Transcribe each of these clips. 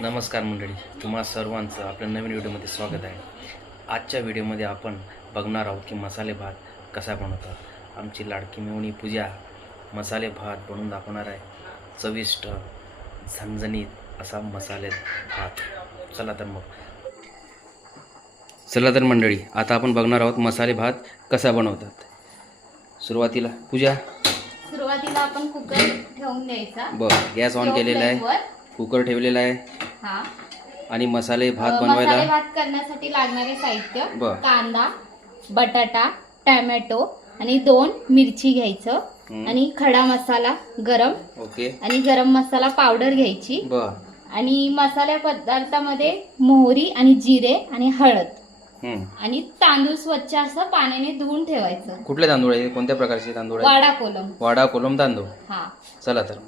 नमस्कार मंडळी, तुम्हा सर्वांचं आपल्या नवीन व्हिडिओमध्ये स्वागत आहे. आजच्या व्हिडिओमध्ये आपण बघणार आहोत की मसाले भात कसा बनवतात. आमची लाडकी मेवणी पूजा मसाले भात बनवून दाखवणार आहे. चविष्ट झणझणीत असा मसाले भात. चला तर मंडळी, आता आपण बघणार आहोत मसाले भात कसा बनवतात. सुरुवातीला आपण कुकर ठेवून द्यायचा. बरं, गॅस ऑन केलेला आहे, कुकर ठेवलेला आहे. हा, आणि मसाले भात मसाले बनवायला भात करण्यासाठी लागणारे साहित्य बर. कांदा, बटाटा, टोमॅटो आणि 2 मिरची घ्यायचं आणि खडा मसाला गरम. ओके. आणि गरम मसाला पावडर घ्यायची. बर. आणि मसाल्या पदार्थामध्ये मोहरी आणि जिरे आणि हळद आणि तांदूळ स्वच्छ असं पाण्याने धुवून ठेवायचं. कुठले तांदूळ आहे? कोणत्या प्रकारचे तांदूळ आहे? वाडा कोलम. वाडा कोलम तांदूळ. हा, चला तर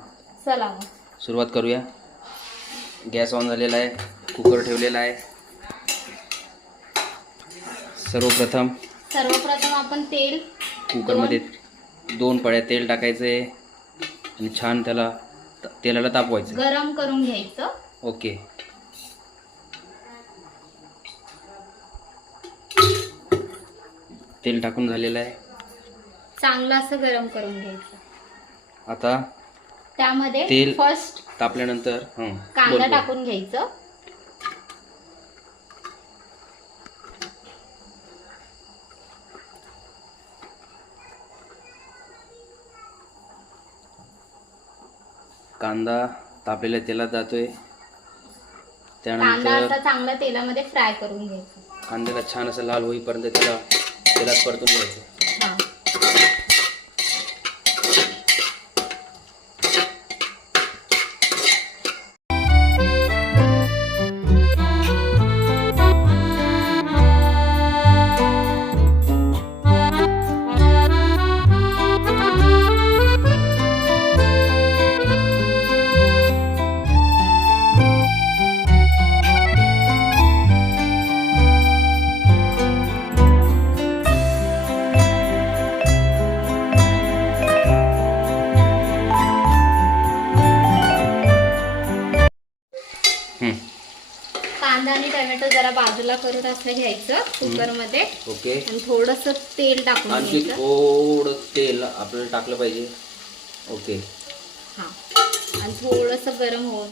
चला मग सुरुवात करूया. गॅस ऑन झालेला आहे, कुकर ठेवलेला आहे. सर्वप्रथम आपण तेल कुकरमध्ये 2 पळ्या तेल टाकायचे आणि छान तेलाला तापवायचं, गरम करून घ्यायचं. ओके. तेल टाकून झालेलं आहे, चांगलं असं गरम करून घ्यायचं. आता त्यामध्ये तेल फर्स्ट तापल्यानंतर कांदा टाकून घ्यायचं. कांदा तापलेल्या तेलात जातोय. कांदा त्यानंतर असा चांगला तेलामध्ये फ्राय करून घ्यायचा. कांद्याला छान असं लाल होईपर्यंत त्याला तेलात परतून घ्यायचं. हा, कांदा आणि टोमॅटो जरा बाजूला करून असं घ्यायचं कुकर मध्ये. ओके. आणि थोडस तेल टाकून आणखी घ्यायचं. थोडं तेल आपल्याला टाकलं पाहिजे. ओके. हा, आणि थोडस गरम होऊन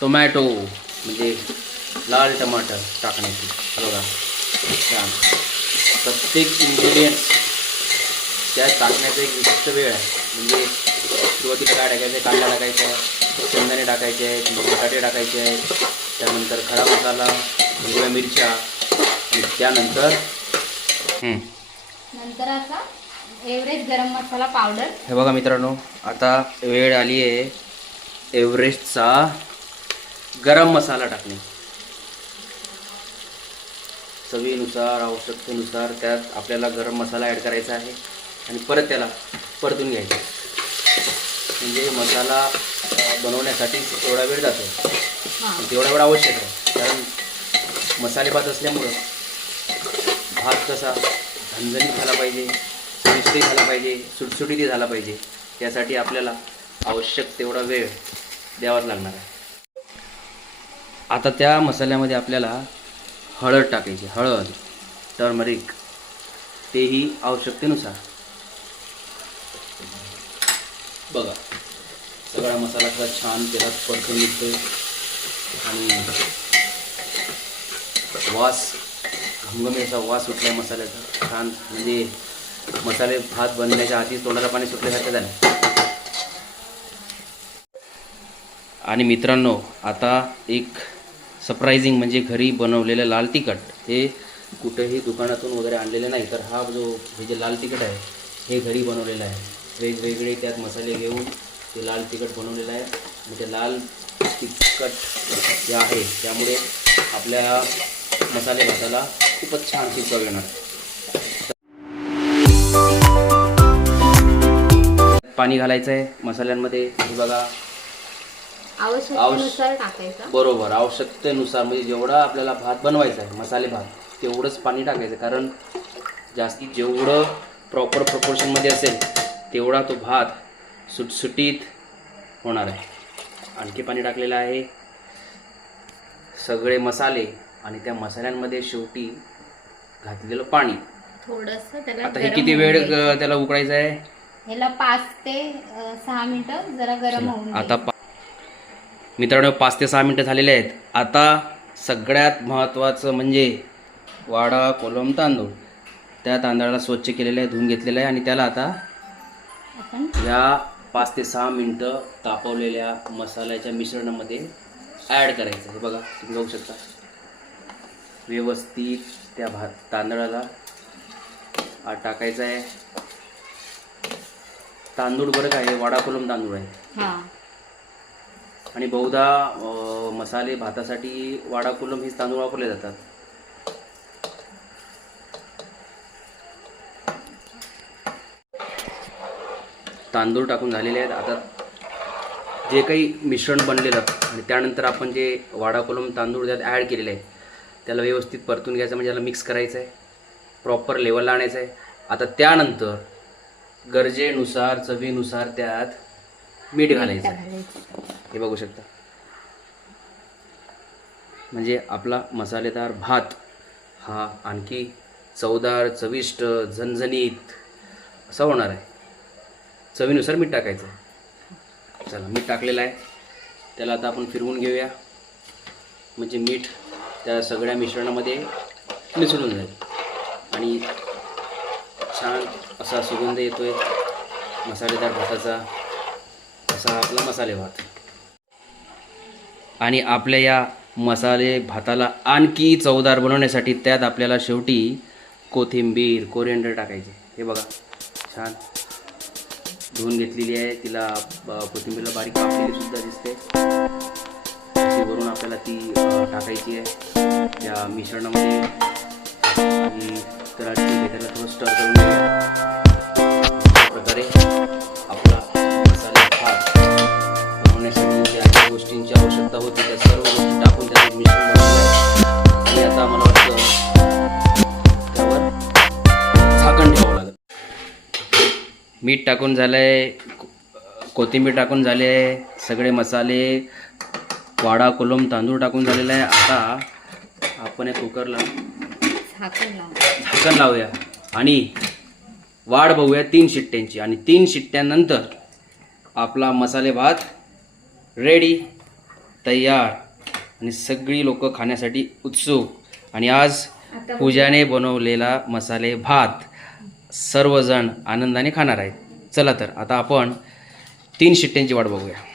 टोमॅटो म्हणजे लाल टमाटर टाकण्याची. बघा, छान. प्रत्येक इन्ग्रेडियंट्स त्यात टाकण्याचा एक विशिष्ट वेळ आहे. म्हणजे सुरुवातीला काय टाकायचं आहे? कांदा टाकायचा आहे, शेंगदाणे टाकायचे आहेत, बटाटे टाकायचे आहेत, त्यानंतर खडा मसाला, हिरव्या मिरच्या आणि त्यानंतर असा एव्हरेस्ट गरम मसाला पावडर. हे बघा मित्रांनो, आता वेळ आली आहे एव्हरेस्टचा गरम मसाला टाकणे. चवीनुसार, आवश्यकतेनुसार त्यात आपल्याला गरम मसाला ॲड करायचा आहे आणि परत त्याला परतून घ्यायचा. म्हणजे मसाला बनवण्यासाठी तेवढा वेळ जातो, तेवढा वेळ आवश्यक आहे. कारण मसाले भात असल्यामुळं भात कसा झणझणीत झाला पाहिजे, चविष्टही झाला पाहिजे, सुटसुटीतही झाला पाहिजे. त्यासाठी आपल्याला आवश्यक तेवढा वेळ द्यावाच लागणार आहे. आता त्या मसाल्यामध्ये आपल्याला हळद टाकायची, हळद, टर्मरिक, तेही आवश्यकतेनुसार. बघा, सगळा मसाला थोडा छान तेलात परतून निघतोय आणि वास, घमघमी असा वास सुटला मसाल्याचा छान. म्हणजे मसाले भात बनण्याच्या आधीच तोंडाला पाणी सुटल्यासारखं झालं. आणि मित्रांनो, आता एक सरप्राइजिंग म्हणजे घरी बनवलेलं लाल तिखट. हे कुठेही दुकानातून वगैरे आणलेले नाही, तर हा हे जे लाल तिखट आहे हे घरी बनवलेलं आहे. वेगवेगळे त्यात मसाले घेऊन ते लाल तिखट बनवलेलं आहे. आणि ते लाल तिखट जे आहे त्यामुळे आपल्या मसाले भाताला खूपच छान चव येणार. पाणी घालायचं आहे मसाल्यांमध्ये. हे बघा, आवश्यकतेनुसार टाकायचं. बरोबर, आवश्यकतेनुसार, म्हणजे जेवढा आपल्याला भात बनवायचा आहे मसाले भात तेवढंच पाणी टाकायचं. कारण जास्तीत जेवढं प्रॉपर प्रपोर्शनमध्ये असेल तेवढा तो भात सुटसुटीत होणार आहे. आणखी पाणी टाकलेलं आहे, सगळे मसाले आणि त्या मसाल्यांमध्ये शेवटी घातलेलं पाणी. थोडंसं त्याला आता हे किती वेळ त्याला उकळायचं आहे? ह्याला 5 ते 6 मिनिटं जरा गरम होऊन आता मित्रांनो 5 ते 6 मिनिटं झालेले आहेत. आता सगळ्यात महत्त्वाचं म्हणजे वाडा कोलम तांदूळ. त्या तांदळाला स्वच्छ केलेलं आहे, धुवून घेतलेलं आहे आणि त्याला आता आपण या 5 ते 6 मिनिटं तापवलेल्या मसाल्याच्या मिश्रणामध्ये ॲड करायचं. हे बघा, तुम्ही बघू शकता व्यवस्थित त्या तांदळाला टाकायचं आहे. तांदूळ बरं काय, वाडा कोलम तांदूळ आहे. हां, आणि बहुधा मसाले भातासाठी वाडा कोलम हेच तांदूळ वापरले जातात. तांदूळ टाकून झालेले आहेत. आता जे काही मिश्रण बनलेलं आणि त्यानंतर आपण जे वाडा कोलम तांदूळ त्यात ॲड केलेले आहेत त्याला व्यवस्थित परतून घ्यायचं, म्हणजे याला मिक्स करायचं आहे, प्रॉपर लेवलला आणायचं आहे. आता त्यानंतर गरजेनुसार, चवीनुसार त्यात मीठ घालायचं आहे. हे बघू शकता, म्हणजे आपला मसालेदार भात हा आणखी चवदार, चविष्ट, झणझणीत असा होणार आहे. चवीनुसार मीठ टाकायचं आहे. चला, मीठ टाकलेलं आहे, त्याला आता आपण फिरवून घेऊया, म्हणजे मीठ त्या सगळ्या मिश्रणामध्ये मिसळून जाईल आणि छान असा सुगंध येतोय मसालेदार भाताचा. असा आपला मसाले भात. आणि आपल्या या मसाले भाताला आणखी चवदार बनवण्यासाठी त्यात आपल्याला शेवटी कोथिंबीर, कोरिअँडर टाकायचे. हे बघा, छान धुवून घेतलेली आहे, तिला कोथिंबीरला बारीक कापलेली सुद्धा दिसते. वरून आपल्याला ती टाकायची आहे त्या मिश्रणामध्ये आणि त्याला थोडं स्टर करून घेऊया. प्रकारे आपला मसाले भात बनवण्यासाठी ज्या गोष्टींची आवश्यकता होती त्या सर्व गोष्टी टाकून त्याचे मिश्रण बनवलं आणि आता मला वाटतं त्यावर झाकण ठेवावं लागेल. मीठ टाकून झालं आहे, कोथिंबीर टाकून झाले आहे, सगळे मसाले, वाडा कोलम तांदूळ टाकून झालेला आहे. आता आपण या कुकरला झाकण लावूया आणि वाढ बघूया 3 शिट्ट्यांची. आणि 3 शिट्ट्यानंतर आपला मसाले भात रेडी, तयार आणि सगळी लोक खाण्यासाठी उत्सुक. आणि आज पूजाने बनवलेला मसाले भात सर्वजण आनंदाने खाणार आहेत. चला तर आता आपण 3 शिट्ट्यांची वाट बघूया.